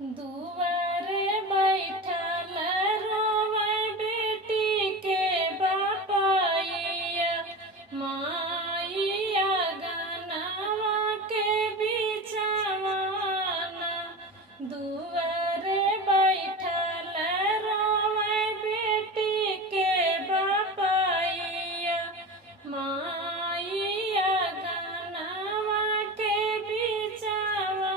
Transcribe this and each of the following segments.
दुआरे बैठल रोवे बेटी के बापैया, माइया गनवा के बिचवाना। दुआरे बैठल रोवे बेटी के बापैया, माइया गनवा के बिचवाना।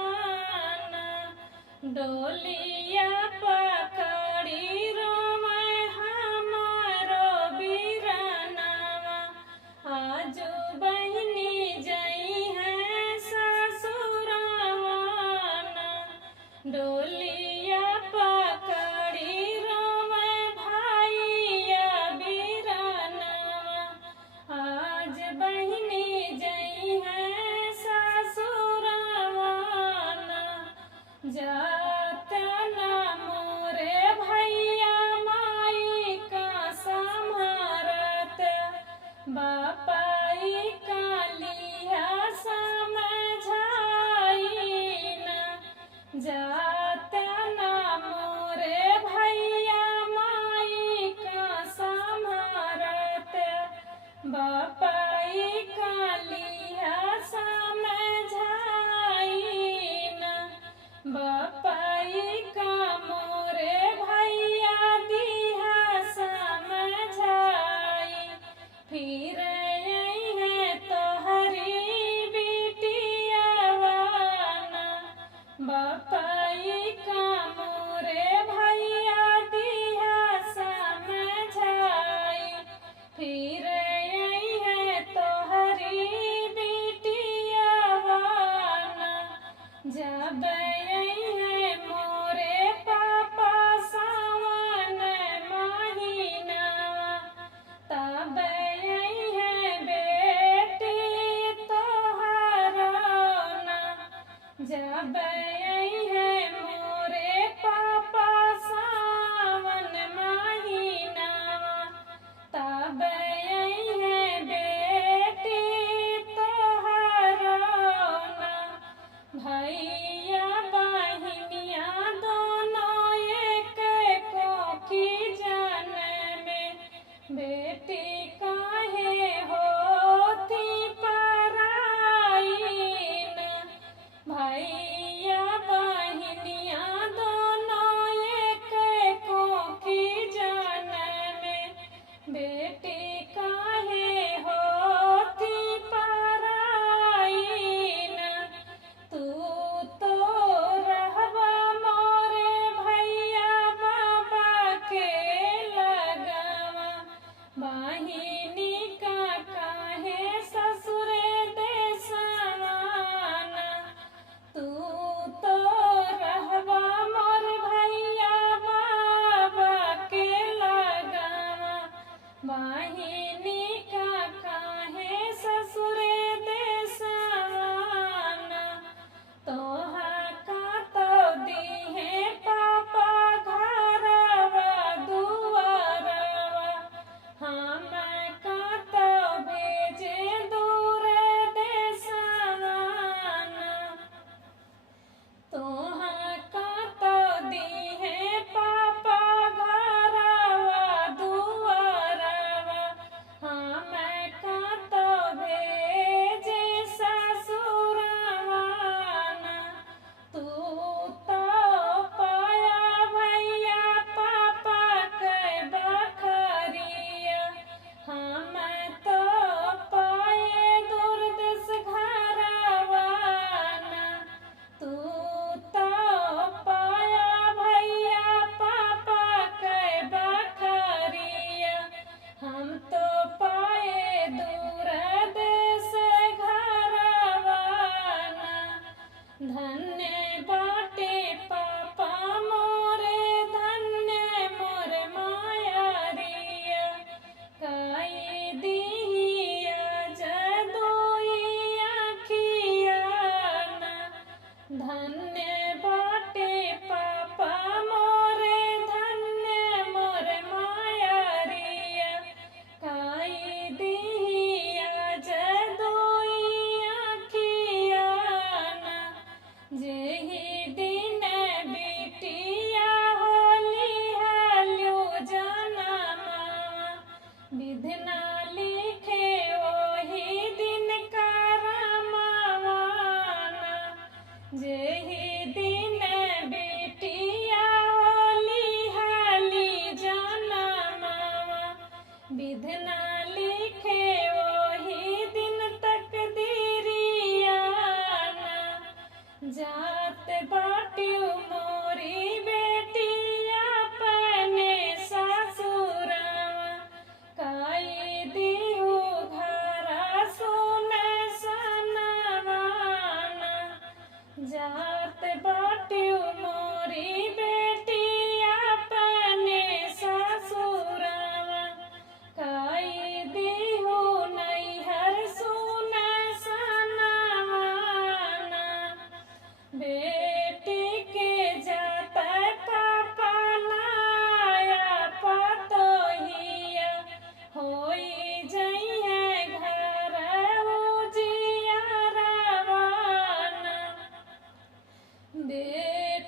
डोलिया पकड़ी रोवे हमारो बीरनवा, आजू बहिनी जई है ससुरवाना। डोलिया पकड़ी रोवे भाइया बीरनवा, आज बहिनी जई है ससुरवाना। जातना मोरे भैया माई का सम्हारत, बापाई का लिया समझाईना। जातना मोरे भैया माई का सम्हारत, बापाई का लिया समझाईना। बापाई का मोरे भैया दिया समझाई, फिर है तोहरी बिटियावाना। बापा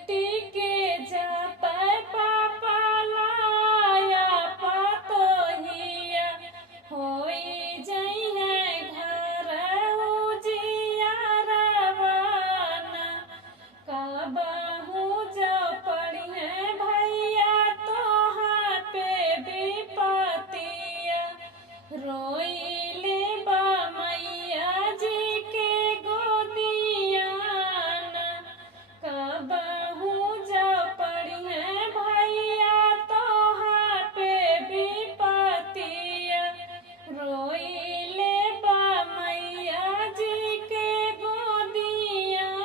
बेटी के जाता पापा लाया पतोहिया होई जइहे घर उजियारवाना कबहू जो पढ़िए भैया तोहा पे विपतिया रोइले बा मैया जी के गोदियाना कबहू जो पढ़िए भैया तोहा पे विपतिया रोइले बा मैया जी के गोदियाना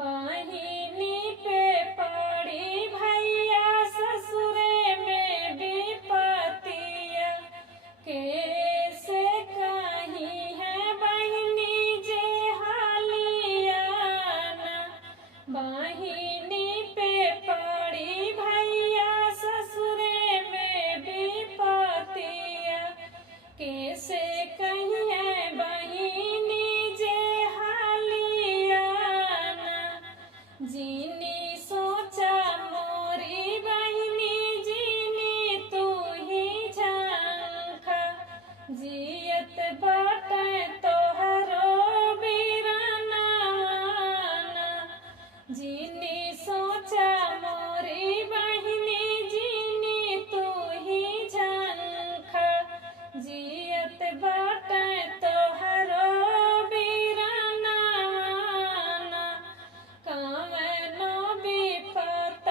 बहिनी पे पड़ी भैया ससुरे में विपतिया कैसे कहीं है बहिनी जे हालियाना बहिनी पे पड़ी भैया ससुरे में विपतिया कैसे कहीं है बहिनी जे हालियाना जीनी सोचा मोरी बहिनी जीनी तू ही झांखा जियत बाटे तोहरो बीरानाना जीनी सोचा मोरी बहिनी जीनी तू ही झांखा जियत बाटे तोहरो बीरानाना कामनो विपत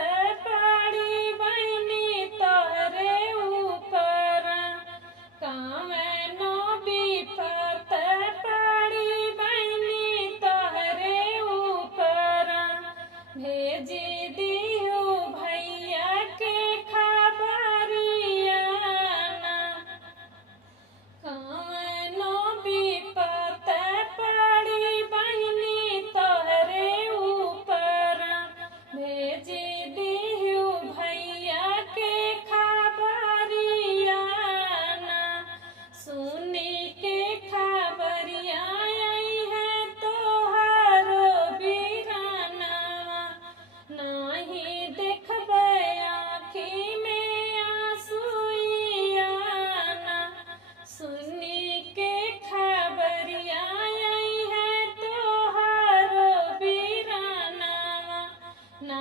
पड़ी बहिनी तोहरे ऊपर कामनो विपत पड़ी बहिनी तोहरे ऊपर भेजी दियो भैया के खबरियाना कामनो विपत पड़ी बहिनी तोहरे ऊपर भेजी दियो भैया के खबरियाना सुनी के खबरिया आई है तोहारो बीरानावा नाही देखबै आँखी में आंसुइयाना सुनी के खबरिया आई है तोहारो बीरानावा ना